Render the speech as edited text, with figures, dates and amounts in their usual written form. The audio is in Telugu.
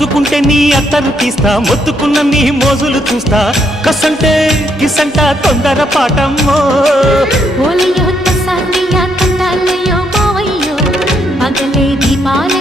ముట్టుకుంటే నీ అత్తరు తీస్తా, మొత్తుకున్న నీ మోజులు చూస్తా. కసంటే కిసంట తొందర పాటమ్మో. ఓలయ్యో తసానియా తండాలయ్యో మావయ్యో పగలే దీపాల